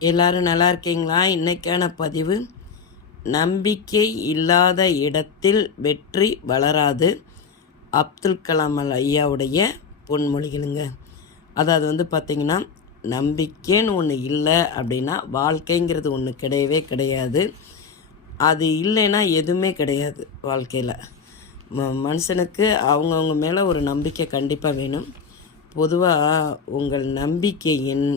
எல்லாரும் நல்லா இருக்கீங்களா? இன்றைக்கான பதிவு, நம்பிக்கை இல்லாத இடத்தில் வெற்றி வளராது. அப்துல் கலாம் ஐயாவுடைய பொன்மொழிகளுங்க. அதாவது பார்த்திங்கன்னா, நம்பிக்கைன்னு ஒன்று இல்லை அப்படின்னா வாழ்க்கைங்கிறது ஒன்று கிடையவே கிடையாது. அது இல்லைன்னா எதுவுமே கிடையாது வாழ்க்கையில். மனுஷனுக்கு அவங்கவுங்க மேலே ஒரு நம்பிக்கை கண்டிப்பாக வேணும். பொதுவாக உங்கள் நம்பிக்கையின்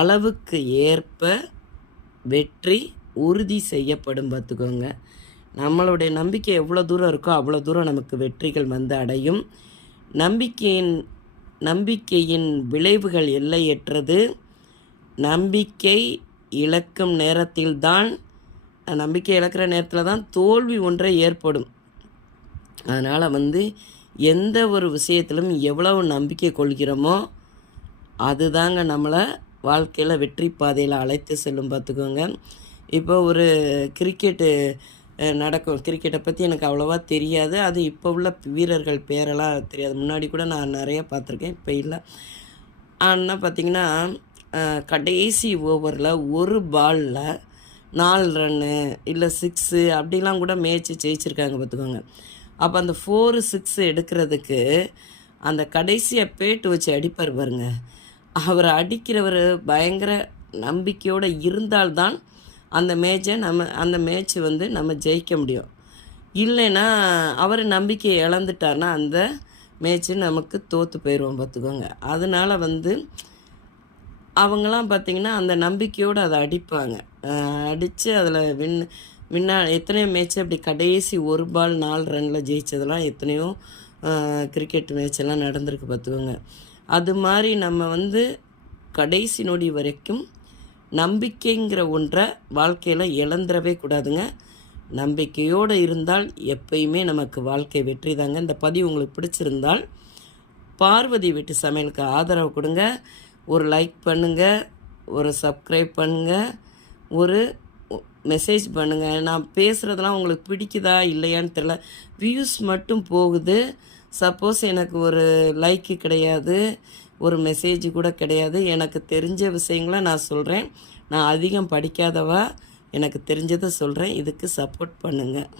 அளவுக்கு ஏற்ப வெற்றி உறுதி செய்யப்படும் பார்த்துக்கோங்க. நம்மளுடைய நம்பிக்கை எவ்வளோ தூரம் இருக்கோ அவ்வளோ தூரம் நமக்கு வெற்றிகள் வந்து அடையும். நம்பிக்கையின் விளைவுகள் எல்லையற்றது. நம்பிக்கை இழக்கும் நேரத்தில்தான் நம்பிக்கை இழக்கிற நேரத்தில் தான் தோல்வி ஒன்றை ஏற்படும். அதனால் எந்த ஒரு விஷயத்திலும் எவ்வளவு நம்பிக்கை கொள்கிறோமோ அதுதாங்க நம்மளை வாழ்க்கையில் வெற்றி பாதையில் அழைத்து செல்லும் பார்த்துக்கோங்க. இப்போ ஒரு கிரிக்கெட்டு நடக்கும். கிரிக்கெட்டை பற்றி எனக்கு அவ்வளோவா தெரியாது. அது இப்போ உள்ள வீரர்கள் பேரெல்லாம் தெரியாது. முன்னாடி கூட நான் நிறைய பார்த்துருக்கேன், இப்போ இல்லை. ஆனால் பார்த்திங்கன்னா, கடைசி ஓவரில் ஒரு பாலில் 4 ரன்னு இல்லை 6 அப்படிலாம் கூட மேட்ச் ஜெயிச்சிருக்காங்க பார்த்துக்கோங்க. அப்போ அந்த 4, 6 எடுக்கிறதுக்கு அந்த கடைசியாக பேட்டு வச்சு அடிப்பார் பாருங்க. அவர் அடிக்கிறவர் பயங்கர நம்பிக்கையோடு இருந்தால்தான் அந்த மேட்ச் நம்ம ஜெயிக்க முடியும். இல்லைன்னா அவர் நம்பிக்கையை இழந்துட்டார்னா அந்த மேட்ச்சு நமக்கு தோற்று போயிடுவோம் பார்த்துக்கோங்க. அதனால் அவங்களாம் பார்த்திங்கன்னா அந்த நம்பிக்கையோடு அதை அடிப்பாங்க. அடித்து அதில் எத்தனையோ மேட்ச்சு அப்படி கடைசி ஒரு பால் 4 ரனில் ஜெயித்ததெல்லாம் எத்தனையோ கிரிக்கெட் மேட்செல்லாம் நடந்திருக்கு பார்த்துக்கோங்க. அது மாதிரி நம்ம கடைசி நொடி வரைக்கும் நம்பிக்கைங்கிற ஒன்றை வாழ்க்கையில் இழந்துடவே கூடாதுங்க. நம்பிக்கையோடு இருந்தால் எப்பயுமே நமக்கு வாழ்க்கை வெற்றி தாங்க. இந்த பதிவு உங்களுக்கு பிடிச்சிருந்தால் பார்வதி வீட்டு சமையலுக்கு ஆதரவு கொடுங்க. ஒரு லைக் பண்ணுங்கள், ஒரு சப்ஸ்கிரைப் பண்ணுங்கள், ஒரு மெசேஜ் பண்ணுங்கள். நான் பேசுகிறதெல்லாம் உங்களுக்கு பிடிக்குதா இல்லையான்னு தெரியல. வியூஸ் மட்டும் போகுது. சப்போஸ் எனக்கு ஒரு லைக்கு கிடையாது, ஒரு மெசேஜ் கூட கிடையாது. எனக்கு தெரிஞ்ச விஷயங்களை நான் சொல்கிறேன். நான் அதிகம் படிக்காதவா, எனக்கு தெரிஞ்சதை சொல்கிறேன். இதுக்கு சப்போர்ட் பண்ணுங்கள்.